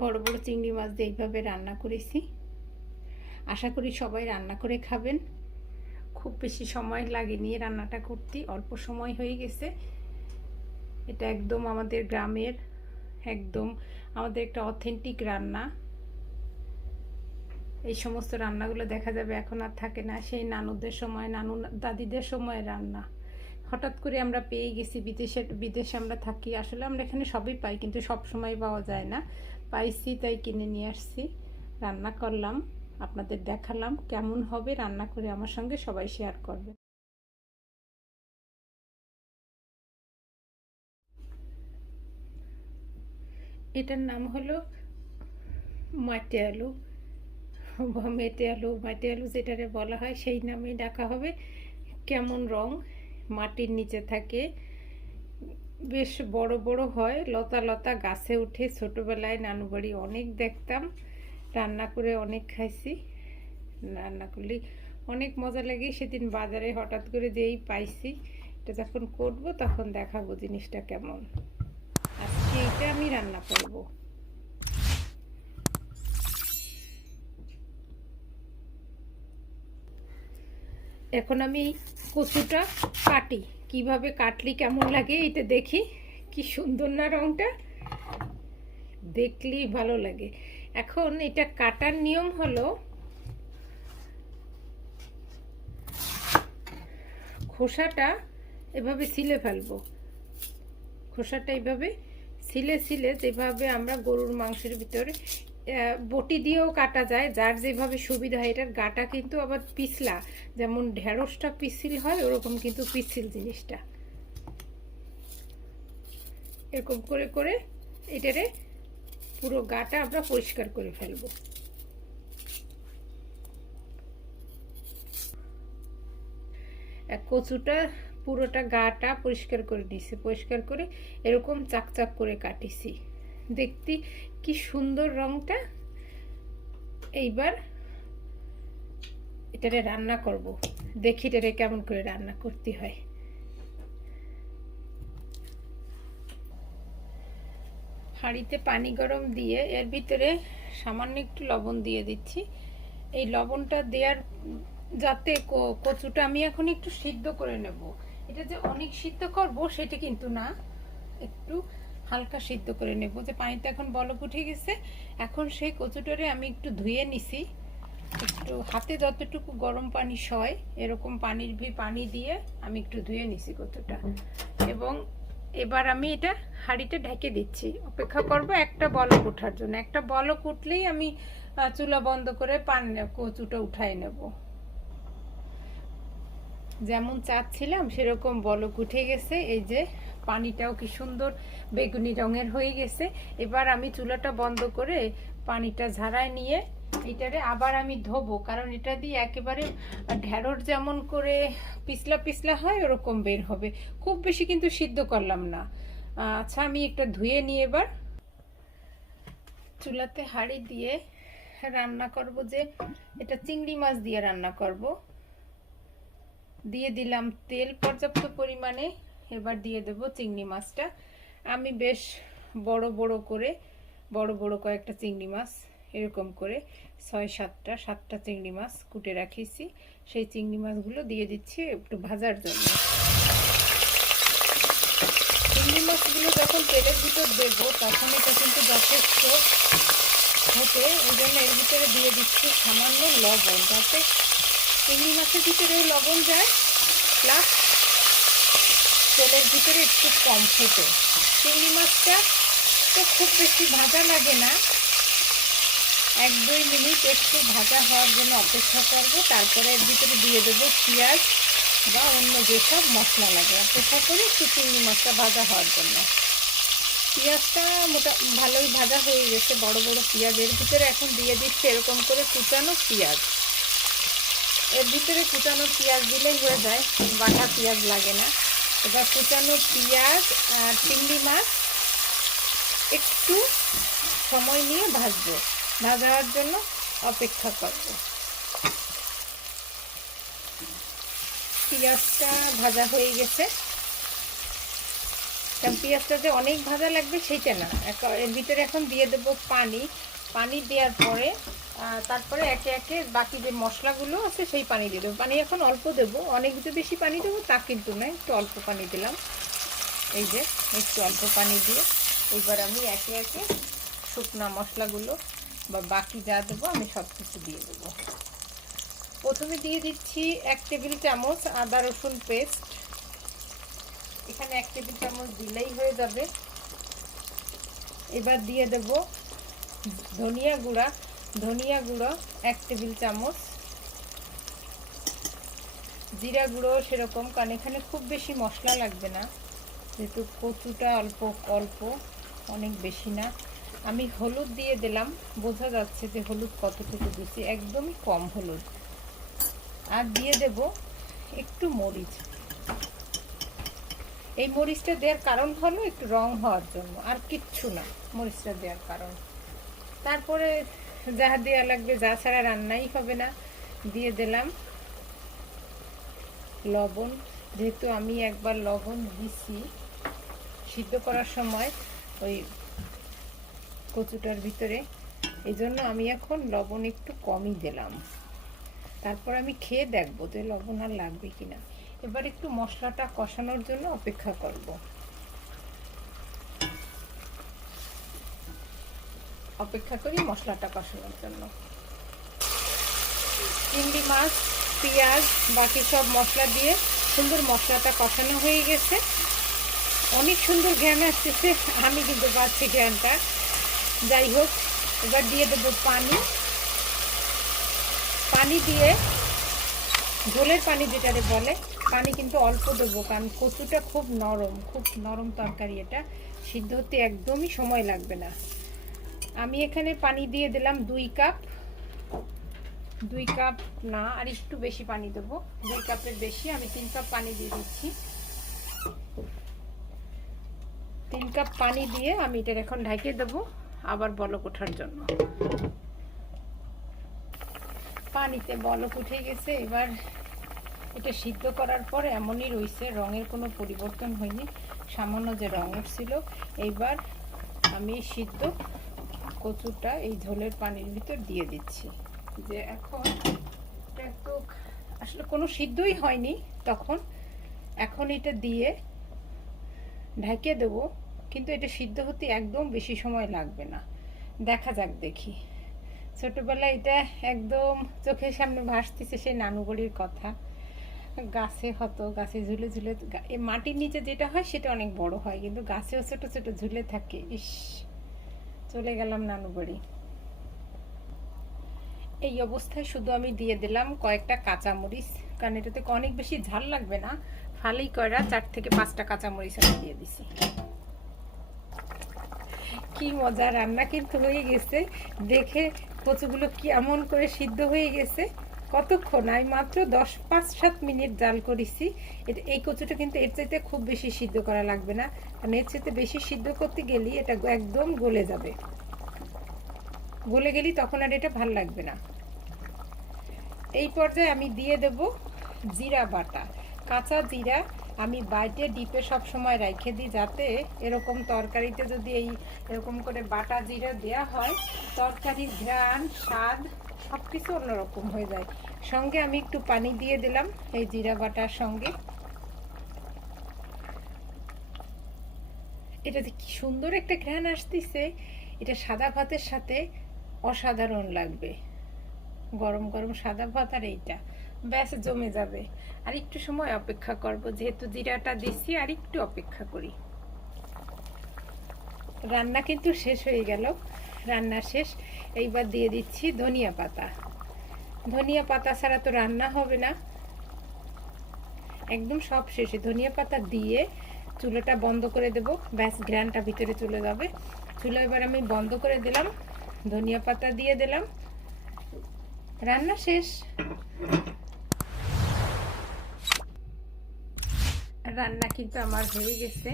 বড় বড় চিংড়ি মাছ দিয়ে এইভাবে রান্না করেছি। আশা করি সবাই রান্না করে খাবেন। খুব বেশি সময় লাগেনি রান্নাটা করতে, অল্প সময় হয়ে গেছে। এটা একদম আমাদের গ্রামের, একদম আমাদের একটা অথেন্টিক রান্না। এই সমস্ত রান্নাগুলো দেখা যাবে এখন আর থাকে না, সেই নানুদের সময়, নানু দাদিদের সময় রান্না। হঠাৎ করে আমরা পেয়ে গেছি, বিদেশে আমরা থাকি, আসলে আমরা এখানে সবই পাই কিন্তু সব সময় পাওয়া যায় না। পাইছি তাই কিনে নিয়ে আসছি, রান্না করলাম, আপনাদের দেখালাম। কেমন হবে রান্না করে আমার সঙ্গে সবাই শেয়ার করবে। এটার নাম হলো মাটে আলু বা মাটে আলু যেটারে বলা হয় সেই নামেই ডাকা হবে। কেমন রং, মাটির নিচে থাকে, বেশ বড় বড় হয়, লতা লতা গাছে উঠে। ছোটোবেলায় নানু বাড়ি অনেক দেখতাম, রান্না করে অনেক খাইছি। রান্না করলেই অনেক মজা লাগে। সেদিন বাজারে হঠাৎ করে যেই পাইছি, এটা যখন করবো তখন দেখাবো জিনিসটা কেমন। আজকে এটা আমি রান্না করব। এখন আমি কচুটা কাটি, কিভাবে কাটলি কেমন লাগে এটা দেখি। কি সুন্দর না রংটা, দেখলেই ভালো লাগে। এখন এটা কাটার নিয়ম হলো, খোসাটা এভাবে ছিলে ফেলবো। খোসাটা এইভাবে ছিলে ছিলে, যেভাবে আমরা গরুর মাংসের ভিতরে বটি দিয়েও কাটা যায়, যার যেভাবে সুবিধা হয়। এটার গাটা কিন্তু আবার পিছলা, যেমন ঢেঁড়সটা পিছিল হয় ওরকম কিন্তু পিছিল জিনিসটা। এরকম করে করে এটারে পুরো গাটা আমরা পরিষ্কার করে ফেলবো। কচুটা পুরোটা গাটা পরিষ্কার করে নিয়েছি, পরিষ্কার করে এরকম চাকচাক করে কাটিছি। দেখতে কি সুন্দর রংটা। এইবার এটারে রান্না করব, দেখি এটারে কেমন করে রান্না করতে হয়। হাঁড়িতে পানি গরম দিয়ে এর ভিতরে সামান্য একটু লবণ দিয়ে দিচ্ছি। এই লবণটা দেওয়ার যাতে কচুটা আমি এখন একটু সিদ্ধ করে নেব। এটা যে অনেক সিদ্ধ করব সেটা কিন্তু না, একটু হালকা সিদ্ধ করে নেব। যে পানিতে এখন বলক উঠে গেছে, এখন সেই কচুটারে আমি একটু ধুয়ে নিছি। একটু হাতে যতটুকু গরম পানি সয় এরকম পানি দিয়ে আমি একটু ধুয়ে নিছি কচুটা। এবং এবার আমি এটা হাঁড়িতে ঢেকে দিচ্ছি, অপেক্ষা করব একটা বলক ওঠার জন্য। একটা বলক উঠলেই আমি চুলা বন্ধ করে কচুটা উঠাই নেব। যেমন চাচ্ছিলাম সেরকম বলক উঠে গেছে। এই যে পানিটাও কি সুন্দর বেগুনি রঙের হয়ে গেছে। এবার আমি চুলাটা বন্ধ করে পানিটা ঝাড়ায় নিয়ে এটারে আবার আমি ধোবো, কারণ এটা দিয়ে একেবারে ঢেঁড়স যেমন করে পিছলা পিছলা হয় ওরকম বের হবে। খুব বেশি কিন্তু সিদ্ধ করলাম না। আচ্ছা, আমি একটা ধুয়ে নিয়ে এবার চুলাতে হাঁড়ি দিয়ে রান্না করব। যে এটা চিংড়ি মাছ দিয়ে রান্না করব। দিয়ে দিলাম তেল পর্যাপ্ত পরিমাণে। এবার দিয়ে দেব চিংড়ি মাছটা। আমি বেশ বড় বড় কয়েকটা চিংড়ি মাছ এরকম করে 6-7টা চিংড়ি মাছ কুটে রাখিছি, সেই চিংড়ি মাছগুলো দিয়ে দিচ্ছি একটু ভাজার জন্য। চিংড়ি মাছগুলো যখন তেলের ভিতর দেবো তখন এটা কিন্তু যথেষ্ট হতে, ওই জন্য এর ভিতরে দিয়ে দিচ্ছি সামান্য লবণ, যাতে চিংড়ি মাছের ভিতরেও লবণ যায়, প্লাস তেলের ভিতরে একটু কম ফুটে। চিংড়ি মাছটা তো খুব বেশি ভাজা লাগে না, 1-2 মিনিট একটু ভাজা হওয়ার জন্য অপেক্ষা করব। তারপরে এর ভিতরে দিয়ে দেবো পেঁয়াজ বা অন্য যেসব মশলা লাগে। অপেক্ষা করি একটু চিংড়ি মাছটা ভাজা হওয়ার জন্য। পেঁয়াজটা ভালোই ভাজা হয়ে গেছে, বড় বড় পেঁয়াজ। এর ভিতরে এখন দিয়ে দিচ্ছি এরকম করে কুচানো পেঁয়াজ। এর ভিতরে কুচানো পেঁয়াজ দিলেই হয়ে যায়, বাটা পেঁয়াজ লাগে না। এবার কুচানো পেঁয়াজ আর চিংড়ি মাছ একটু সময় নিয়ে ভাজবো, ভাজার জন্য অপেক্ষা করব। পেঁয়াজটা ভাজা হয়ে গেছে, কারণ পেঁয়াজটা যে অনেক ভাজা লাগবে সেইটা না। এর ভিতরে এখন দিয়ে দেবো পানি। পানি দেওয়ার পরে তারপরে একে একে বাকি যে মশলাগুলো আছে সেই পানি দিয়ে দেবো। পানি এখন অল্প দেবো, অনেক যে বেশি পানি দেবো তা কিন্তু নয়, একটু অল্প পানি দিলাম। এই যে একটু অল্প পানি দিয়ে এবার আমি একে একে শুকনা মশলাগুলো বা বাকি যা দেবো আমি সব কিছু দিয়ে দেবো। প্রথমে দিয়ে দিচ্ছি 1 টেবিল চামচ আদা রসুন পেস্ট। এখানে 1 টেবিল চামচ দিলেই হয়ে যাবে। এবার দিয়ে দেব ধনিয়া গুঁড়া। ধনিয়া গুঁড়ো 1 টেবিল চামচ। জিরা গুঁড়ো সেরকম, কারণ এখানে খুব বেশি মশলা লাগবে না, যেহেতু কচুটা অল্প অল্প, অনেক বেশি না। আমি হলুদ দিয়ে দিলাম, বোঝা যাচ্ছে যে হলুদ কতটুকু দিচ্ছি, একদমই কম হলুদ। আর দিয়ে দেব একটু মরিচ। এই মরিচটা দেওয়ার কারণ হলো একটু রং হওয়ার জন্য, আর কিচ্ছু না মরিচটা দেওয়ার কারণ। তারপরে যা দেওয়া লাগবে, যা ছাড়া রান্নাই হবে না, দিয়ে দিলাম লবণ। যেহেতু আমি একবার লবণ দিছি সিদ্ধ করার সময় ওই কচুটার ভিতরে, এই জন্য আমি এখন লবণ একটু কমই দিলাম। তারপর আমি খেয়ে দেখবো যে লবণ আর লাগবে কিনা। এবার একটু মশলাটা কষানোর জন্য অপেক্ষা করব। অপেক্ষা করি মশলাটা কষানোর জন্য। চিংড়ি মাছ, পেঁয়াজ, বাকি সব মশলা দিয়ে সুন্দর মশলাটা কষানো হয়ে গেছে। অনেক সুন্দর ঘ্রাণ আসতেছে, আমি কিন্তু পাচ্ছি ঘ্রাণটা। যাই হোক, এবার দিয়ে দেবো পানি। পানি দিয়ে ঝোলের পানি যেটারে বলে, পানি কিন্তু অল্প দেবো, কারণ কচুটা খুব নরম তরকারি, এটা সিদ্ধ হতে একদমই সময় লাগবে না। আমি এখানে পানি দিয়ে দিলাম 2 কাপ। 2 কাপ না, আর একটু বেশি পানি দেবো, 2 কাপের বেশি। আমি 3 কাপ পানি দিয়ে দিচ্ছি। 3 কাপ পানি দিয়ে আমি এটা এখন ঢেকে দেবো আবার বলক ওঠার জন্য। পানিতে বলক উঠে গেছে। এবার এটা সিদ্ধ করার পর এমনই রয়েছে, রঙের কোনো পরিবর্তন হয়নি, সামান্য যে রঙ ছিল। এইবার আমি সিদ্ধ কচুটা এই ঝোলের পানির ভিতর দিয়ে দিচ্ছি। যে এখন এটা তো আসলে কোনো সিদ্ধই হয়নি তখন, এখন এটা দিয়ে ঢেকে দেবো, কিন্তু এটা সিদ্ধ হতে একদম বেশি সময় লাগবে না। দেখা যাক, দেখি। ছোটবেলায় এটা একদম চোখের সামনে ভাসতেছে সেই নানু বাড়ির কথা। গাছে হতো, গাছে ঝুলে ঝুলে, এই মাটির নিচে যেটা হয় সেটা অনেক বড় হয়, কিন্তু গাছেও ছোট ছোট ঝুলে থাকে। ইস, চলে গেলাম নানু বাড়ি। এই অবস্থায় শুধু আমি দিয়ে দিলাম কয়েকটা কাঁচামরিচ, কারণ এটাতে অনেক বেশি ঝাল লাগবে না। ফালি কয়রা 4 থেকে 5টা কাঁচামরিচ আমি দিয়ে দিছি। কি মজা রান্না কিন্তু হয়ে গেছে। দেখে কচুগুলো কেমন করে সিদ্ধ হয়ে গেছে। কতক্ষণ, আমি মাত্র 5-7 মিনিট জাল করেছি। এই কচুটা কিন্তু এর চাইতে খুব বেশি সিদ্ধ করা লাগবে না, কারণ এর চাইতে বেশি সিদ্ধ করতে গেলে এটা একদম গলে যাবে। গলে গেলে তখন আর এটা ভাল লাগবে না। এই পর্যায়ে আমি দিয়ে দেব জিরা বাটা। কাঁচা জিরা আমি বাইটে ডিপে সব সময় রেখে দিই, যাতে এরকম তরকারিতে যদি এরকম করে বাটা জিরা দেয়া হয়, তরকারির ঘ্রাণ, স্বাদ সব কিছু অন্যরকম হয়ে যায়। সঙ্গে আমি একটু পানি দিয়ে দিলাম এই জিরা বাটার সঙ্গে। এটাতে কি সুন্দর একটা ঘ্রাণ আসতেছে, এটা সাদা ভাতের সাথে অসাধারণ লাগবে। গরম গরম সাদা ভাত আর এইটা ব্যাস জমে যাবে। আর একটু সময় অপেক্ষা করব, যেহেতু জিরাটা দিচ্ছি, আর একটু অপেক্ষা করি। রান্না কিন্তু শেষ হয়ে গেল, রান্না শেষ। এইবার দিয়ে দিচ্ছি ধনিয়া পাতা। ধনিয়া পাতা ছাড়া তো রান্না হবে না। একদম সব শেষে ধনিয়া পাতা দিয়ে চুলাটা বন্ধ করে দেব, ব্যাস ঘ্রাণটা ভিতরে চলে যাবে। চুলা এবার আমি বন্ধ করে দিলাম, ধনিয়া পাতা দিয়ে দিলাম, রান্না শেষ। রান্না কিন্তু আমার হয়ে গেছে।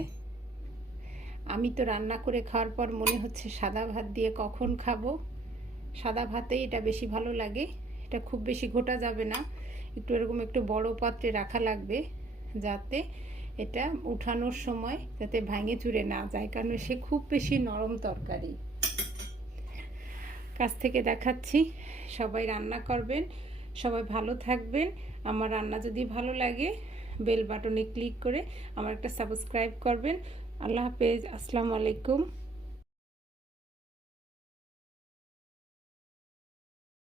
আমি তো রান্না করে খাওয়ার পর মনে হচ্ছে সাদা ভাত দিয়ে কখন খাবো। সাদা ভাতেই এটা বেশি ভালো লাগে। এটা খুব বেশি ঘোটা যাবে না, একটু এরকম একটু বড় পাত্রে রাখা লাগবে, যাতে এটা উঠানোর সময় যাতে ভাঙে চুরে না যায়, কারণ সে খুব বেশি নরম তরকারি। কাছ থেকে দেখাচ্ছি। সবাই রান্না করবেন, সবাই ভালো থাকবেন। আমার রান্না যদি ভালো লাগে বেল বাটনে ক্লিক করে আমার একটা সাবস্ক্রাইব করবেন। আল্লাহ হাফেজ, আসসালামু আলাইকুম।